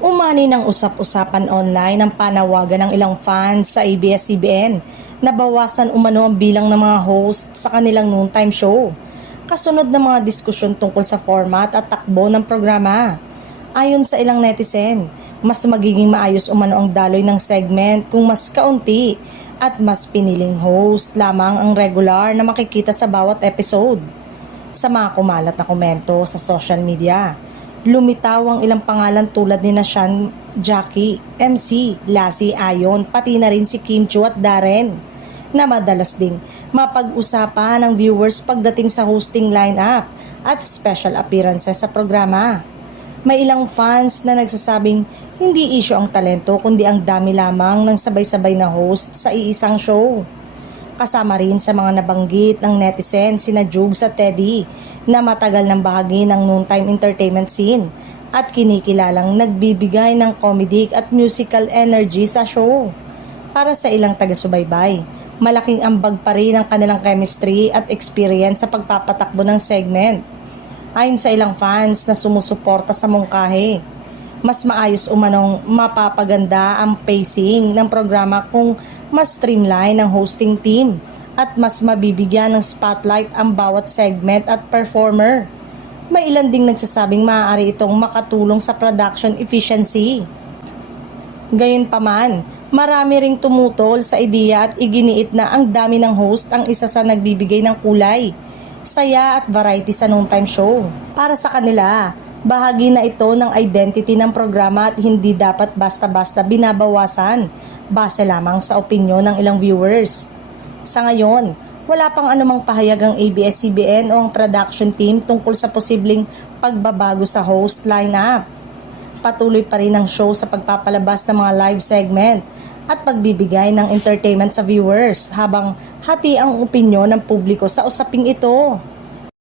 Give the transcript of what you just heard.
Umani ng usap-usapan online ang panawagan ng ilang fans sa ABS-CBN na bawasan umano ang bilang ng mga host sa kanilang noontime show. Kasunod ng mga diskusyon tungkol sa format at takbo ng programa. Ayon sa ilang netizen, mas magiging maayos umano ang daloy ng segment kung mas kaunti at mas piniling host lamang ang regular na makikita sa bawat episode. Sa mga kumalat na komento sa social media, lumitaw ang ilang pangalan tulad ni Sean, Jackie, MC, Lassie, Ayon, pati na rin si Kim Chiu at Darren, na madalas ding mapag-usapan ng viewers pagdating sa hosting lineup at special appearances sa programa. May ilang fans na nagsasabing hindi issue ang talento kundi ang dami lamang ng sabay-sabay na host sa iisang show. Kasama rin sa mga nabanggit ng netizen sina Jugs at Teddy na matagal ng bahagi ng noontime entertainment scene at kinikilalang nagbibigay ng comedic at musical energy sa show. Para sa ilang taga-subaybay, malaking ambag pa rin ang kanilang chemistry at experience sa pagpapatakbo ng segment. Ayon sa ilang fans na sumusuporta sa mungkahi, mas maayos umanong mapapaganda ang pacing ng programa kung mas streamline ang hosting team at mas mabibigyan ng spotlight ang bawat segment at performer. May ilan ding nagsasabing maaari itong makatulong sa production efficiency. Gayunpaman, marami ring tumutol sa ideya at iginiit na ang dami ng host ang isa sa nagbibigay ng kulay, saya at variety sa noontime show. Para sa kanila, bahagi na ito ng identity ng programa at hindi dapat basta-basta binabawasan base lamang sa opinyon ng ilang viewers. Sa ngayon, wala pang anumang pahayag ang ABS-CBN o ang production team tungkol sa posibleng pagbabago sa host lineup. Patuloy pa rin ang show sa pagpapalabas ng mga live segment at pagbibigay ng entertainment sa viewers habang hati ang opinyon ng publiko sa usaping ito.